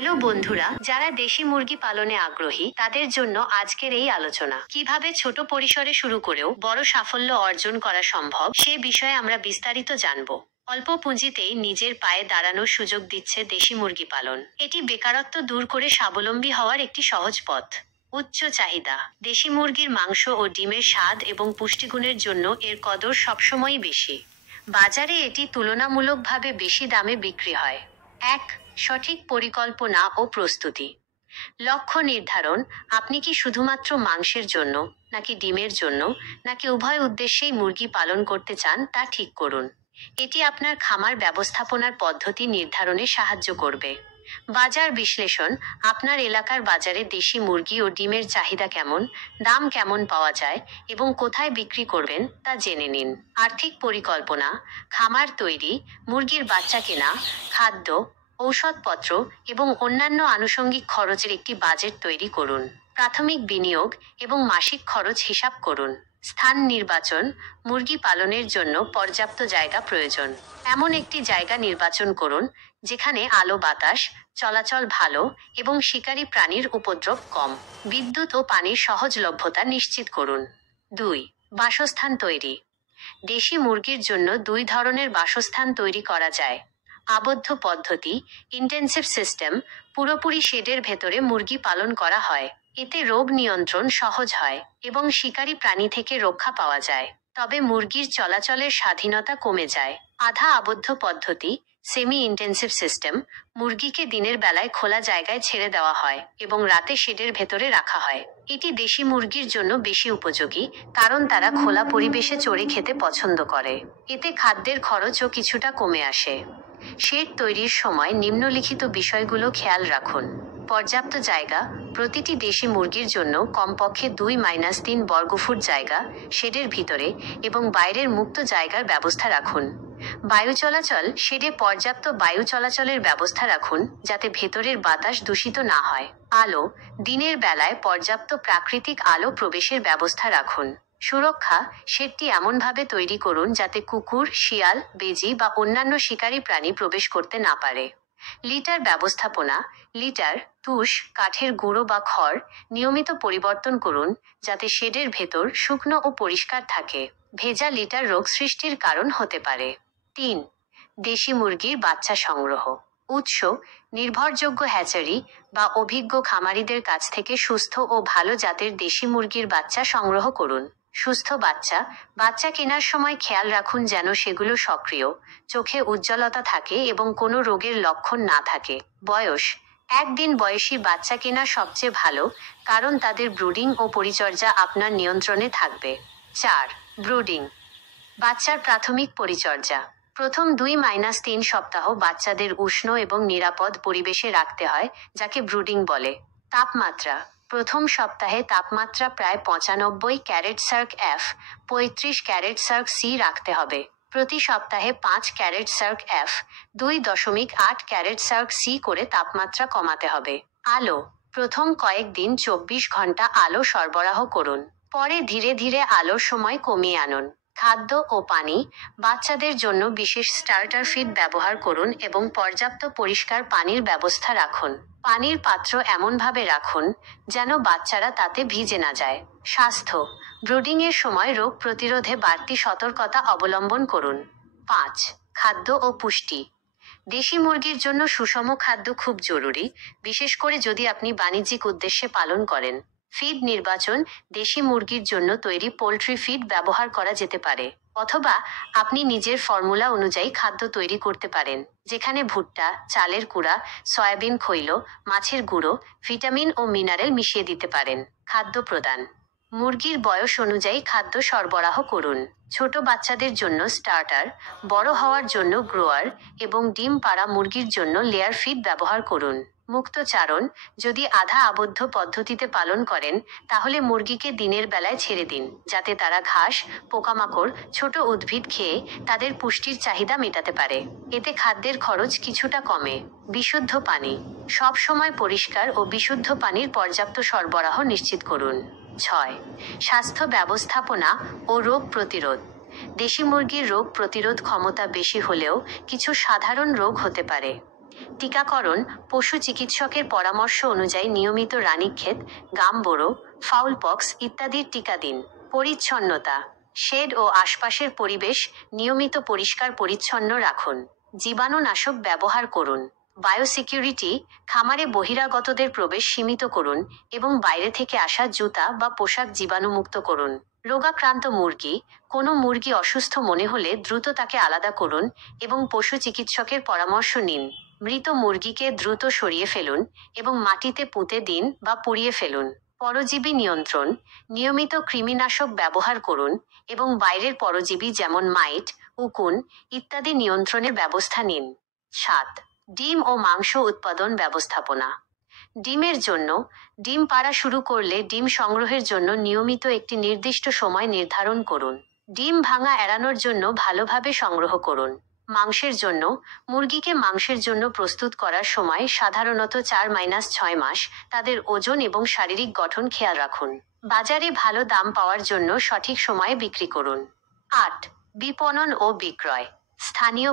Hello বন্ধুরা, যারা দেশি মুরগি পালনে আগ্রহী তাদের জন্য আজকের এই আলোচনা। কিভাবে ছোট পরিসরে শুরু করেও বড় সাফল্য অর্জন করা সম্ভব সে বিষয়ে আমরা বিস্তারিত জানব। অল্প পুঁজিতেই নিজের পায়ে দাঁড়ানোর সুযোগ দিচ্ছে দেশি মুরগি পালন। এটি বেকারত্ব দূর করে স্বাবলম্বী হওয়ার একটি সহজ পথ। উচ্চ চাহিদা। দেশি মুরগির মাংস ও ডিমের স্বাদ এবং পুষ্টিগুণের জন্য এর কদর সবসময়ই বেশি। বাজারে এটি তুলনামূলকভাবে বেশি দামে বিক্রি হয়। এক, সঠিক পরিকল্পনা ও প্রস্তুতি। লক্ষ্য নির্ধারণ। আপনি কি শুধুমাত্র মাংসের জন্য, নাকি ডিমের জন্য, নাকি উভয় উদ্দেশ্যেই মুরগি পালন করতে চান তা ঠিক করুন। এটি আপনার খামার ব্যবস্থাপনার পদ্ধতি নির্ধারণে সাহায্য করবে। বাজার বিশ্লেষণ। আপনার এলাকার বাজারে দেশি মুরগি ও ডিমের চাহিদা কেমন, দাম কেমন পাওয়া যায় এবং কোথায় বিক্রি করবেন তা জেনে নিন। আর্থিক পরিকল্পনা। খামার তৈরি, মুরগির বাচ্চা কেনা, খাদ্য, ঔষধপত্র এবং অন্যান্য আনুষঙ্গিক খরচের একটি বাজেট তৈরি করুন। প্রাথমিক বিনিয়োগ এবং মাসিক খরচ হিসাব করুন। স্থান নির্বাচন। মুরগি পালনের জন্য পর্যাপ্ত জায়গা প্রয়োজন। এমন একটি জায়গা নির্বাচন করুন যেখানে আলো বাতাস চলাচল ভালো এবং শিকারী প্রাণীর উপদ্রব কম। বিদ্যুৎ ও পানির সহজলভ্যতা নিশ্চিত করুন। 2. বাসস্থান তৈরি। দেশি মুরগির জন্য দুই ধরনের বাসস্থান তৈরি করা যায়। আবদ্ধ পদ্ধতি, ইন্টেন্সিভ সিস্টেম, পুরোপুরি শেডের ভেতরে মুরগি পালন করা হয়। এতে রোগ নিয়ন্ত্রণ সহজ হয় এবং শিকারী প্রাণী থেকে রক্ষা পাওয়া যায়, তবে মুরগির চলাচলের স্বাধীনতা কমে যায়। আধা আবদ্ধ পদ্ধতি, সেমি ইন্টেন্সিভ সিস্টেম, মুরগিকে দিনের বেলায় খোলা জায়গায় ছেড়ে দেওয়া হয় এবং রাতে শেডের ভেতরে রাখা হয়। এটি দেশি মুরগির জন্য বেশি উপযোগী কারণ তারা খোলা পরিবেশে চড়ে খেতে পছন্দ করে। এতে খাদ্যের খরচও কিছুটা কমে আসে। শেড তৈরির সময় নিম্নলিখিত বিষয়গুলো খেয়াল রাখুন। পর্যাপ্ত জায়গা। প্রতিটি দেশি মুরগির জন্য কমপক্ষে 2-3 বর্গফুট জায়গা শেডের ভিতরে এবং বাইরের মুক্ত জায়গার ব্যবস্থা রাখুন। বায়ু চলাচল। শেডে পর্যাপ্ত বায়ু চলাচলের ব্যবস্থা রাখুন যাতে ভেতরের বাতাস দূষিত না হয়। আলো। দিনের বেলায় পর্যাপ্ত প্রাকৃতিক আলো প্রবেশের ব্যবস্থা রাখুন। সুরক্ষা। শেডটি এমনভাবে তৈরি করুন যাতে কুকুর, শিয়াল, বেজি বা অন্যান্য শিকারী প্রাণী প্রবেশ করতে না পারে। লিটার ব্যবস্থাপনা। লিটার, তুষ, কাঠের গুঁড়ো বা খড় নিয়মিত পরিবর্তন করুন যাতে শেডের ভেতর শুকনো ও পরিষ্কার থাকে। ভেজা লিটার রোগ সৃষ্টির কারণ হতে পারে। 3. দেশি মুরগির বাচ্চা সংগ্রহ। উৎস: নির্ভরযোগ্য হ্যাচারি বা অভিজ্ঞ খামারিদের কাছ থেকে সুস্থ ও ভালো জাতের দেশি মুরগির বাচ্চা সংগ্রহ করুন। সুস্থ বাচ্চা। বাচ্চা কেনার সময় খেয়াল রাখুন যেন সেগুলো সক্রিয়, চোখে উজ্জ্বলতা থাকে এবং কোনো রোগের লক্ষণ না থাকে। বয়স: 1 দিন বয়সী বাচ্চা কেনা সবচেয়ে ভালো কারণ তাদের ব্রুডিং ও পরিচর্যা আপনার নিয়ন্ত্রণে থাকবে। 4. ব্রুডিং। বাচ্চার প্রাথমিক পরিচর্যা। প্রথম 2-3 সপ্তাহ বাচ্চাদের উষ্ণ এবং নিরাপদ পরিবেশে রাখতে হয়, যাকে ব্রুডিং বলে। তাপমাত্রা। প্রথম সপ্তাহে তাপমাত্রা প্রায় 95°C, 35°C রাখতে হবে। প্রতি সপ্তাহে 5°C, 2.8°C করে তাপমাত্রা কমাতে হবে। আলো। প্রথম কয়েকদিন 24 ঘন্টা আলো সরবরাহ করুন, পরে ধীরে ধীরে আলোর সময় কমিয়ে আনুন। খাদ্য ও পানি। বাচ্চাদের জন্য বিশেষ স্টার্টার ফিড ব্যবহার করুন এবং পর্যাপ্ত পরিষ্কার পানির ব্যবস্থা রাখুন। পানির পাত্র এমনভাবে রাখুন যেন বাচ্চারা তাতে ভিজে না যায়। স্বাস্থ্য। ব্রুডিংয়ের সময় রোগ প্রতিরোধে বাড়তি সতর্কতা অবলম্বন করুন। 5. খাদ্য ও পুষ্টি। দেশি মুরগির জন্য সুষম খাদ্য খুব জরুরি, বিশেষ করে যদি আপনি বাণিজ্যিক উদ্দেশ্যে পালন করেন। ফিড নির্বাচন। দেশি মুরগির জন্য তৈরি পোল্ট্রি ফিড ব্যবহার করা যেতে পারে, অথবা আপনি নিজের ফর্মুলা অনুযায়ী খাদ্য তৈরি করতে পারেন, যেখানে ভুট্টা, চালের কুড়া, সয়াবিন খৈল, মাছের গুঁড়ো, ভিটামিন ও মিনারেল মিশিয়ে দিতে পারেন। খাদ্য প্রদান। মুরগির বয়স অনুযায়ী খাদ্য সরবরাহ করুন। ছোট বাচ্চাদের জন্য স্টার্টার, বড় হওয়ার জন্য গ্রোয়ার এবং ডিম পাড়া মুরগির জন্য লেয়ার ফিড ব্যবহার করুন। মুক্ত চারণ। যদি আধা আবদ্ধ পদ্ধতিতে পালন করেন তাহলে মুরগিকে দিনের বেলায় ছেড়ে দিন যাতে তারা ঘাস, পোকামাকড়, ছোট উদ্ভিদ খেয়ে তাদের পুষ্টির চাহিদা মেটাতে পারে। এতে খাদ্যের খরচ কিছুটা কমে। বিশুদ্ধ পানি। সব সময় পরিষ্কার ও বিশুদ্ধ পানির পর্যাপ্ত সরবরাহ নিশ্চিত করুন। 6. স্বাস্থ্য ব্যবস্থাপনা ও রোগ প্রতিরোধ। দেশি মুরগির রোগ প্রতিরোধ ক্ষমতা বেশি হলেও কিছু সাধারণ রোগ হতে পারে। টিকাকরণ পশু চিকিৎসকের পরামর্শ অনুযায়ী নিয়মিত রানীক্ষেত, গামবোরো, ফাউল পক্স ইত্যাদির টিকা দিন। পরিচ্ছন্নতা শেড ও আশপাশের পরিবেশ নিয়মিত পরিষ্কার পরিচ্ছন্ন রাখুন। জীবাণুনাশক ব্যবহার করুন। বায়োসিকিউরিটি খামারে বহিরাগতদের প্রবেশ সীমিত করুন এবং বাইরে থেকে আসা জুতা বা পোশাক জীবাণুমুক্ত করুন। রোগাক্রান্ত মুরগি কোনো মুরগি অসুস্থ মনে হলে দ্রুত তাকে আলাদা করুন এবং পশু চিকিৎসকের পরামর্শ নিন। মৃত মুরগিকে দ্রুত সরিয়ে ফেলুন এবং মাটিতে পুঁতে দিন বা পুড়িয়ে ফেলুন। পরজীবী নিয়ন্ত্রণ নিয়মিত কৃমিনাশক ব্যবহার করুন এবং বাইরের পরজীবী যেমন মাইট, উকুন ইত্যাদি নিয়ন্ত্রণের ব্যবস্থা নিন। 7. ডিম ও মাংস উৎপাদন ব্যবস্থাপনা। ডিমের জন্য ডিম পাড়া শুরু করলে ডিম সংগ্রহের জন্য নিয়মিত একটি নির্দিষ্ট সময় নির্ধারণ করুন। ডিম ভাঙা এড়ানোর জন্য ভালোভাবে সংগ্রহ করুন। মাংসের জন্য মুরগিকে মাংসের জন্য প্রস্তুত করার সময় সাধারণত 4-6 মাস তাদের ওজন এবং শারীরিক গঠন খেয়াল রাখুন। বাজারে ভালো দাম পাওয়ার জন্য সঠিক সময়ে বিক্রি করুন। 8. বিপণন ও বিক্রয়। স্থানীয়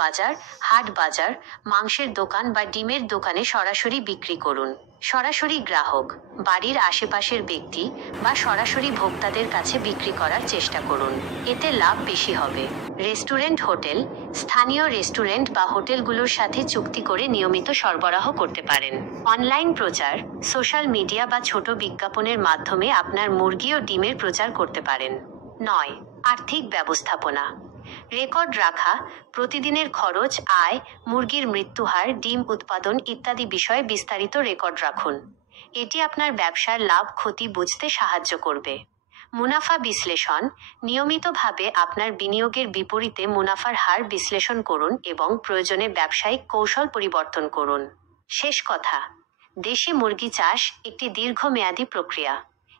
বাজার হাট বাজার, মাংসের দোকান বা ডিমের দোকানে সরাসরি বিক্রি করুন। সরাসরি গ্রাহক, বাড়ির আশেপাশের ব্যক্তি বা সরাসরি ভোক্তাদের কাছে বিক্রি করার চেষ্টা করুন। এতে লাভ বেশি হবে। রেস্টুরেন্ট, হোটেল স্থানীয় রেস্টুরেন্ট বা হোটেলগুলোর সাথে চুক্তি করে নিয়মিত সরবরাহ করতে পারেন। অনলাইন প্রচার সোশ্যাল মিডিয়া বা ছোট বিজ্ঞাপনের মাধ্যমে আপনার মুরগি ও ডিমের প্রচার করতে পারেন। 9. আর্থিক ব্যবস্থাপনা। রেকর্ড রাখা প্রতিদিনের খরচ, আয়, মুরগির মৃত্যুহার, ডিম উৎপাদন ইত্যাদি বিষয়ে বিস্তারিত রেকর্ড রাখুন। এটি আপনার ব্যবসার লাভ ক্ষতি বুঝতে সাহায্য করবে। মুনাফা বিশ্লেষণ নিয়মিতভাবে আপনার বিনিয়োগের বিপরীতে মুনাফার হার বিশ্লেষণ করুন এবং প্রয়োজনে ব্যবসায়িক কৌশল পরিবর্তন করুন। শেষ কথা, দেশি মুরগি চাষ একটি দীর্ঘমেয়াদী প্রক্রিয়া।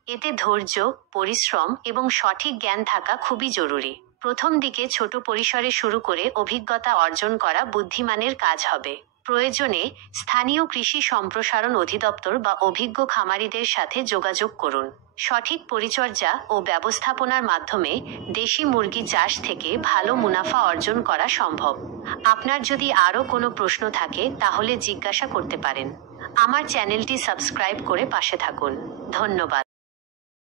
এতে ধৈর্য, পরিশ্রম এবং সঠিক জ্ঞান থাকা খুবই জরুরি। প্রথম দিকে ছোট পরিসরে শুরু করে অভিজ্ঞতা অর্জন করা বুদ্ধিমানের কাজ হবে। প্রয়োজনে স্থানীয় কৃষি সম্প্রসারণ অধিদপ্তর বা অভিজ্ঞ খামারিদের সাথে যোগাযোগ করুন। সঠিক পরিচর্যা ও ব্যবস্থাপনার মাধ্যমে দেশি মুরগি চাষ থেকে ভালো মুনাফা অর্জন করা সম্ভব। আপনার যদি আরও কোনো প্রশ্ন থাকে তাহলে জিজ্ঞাসা করতে পারেন। আমার চ্যানেলটি সাবস্ক্রাইব করে পাশে থাকুন। ধন্যবাদ।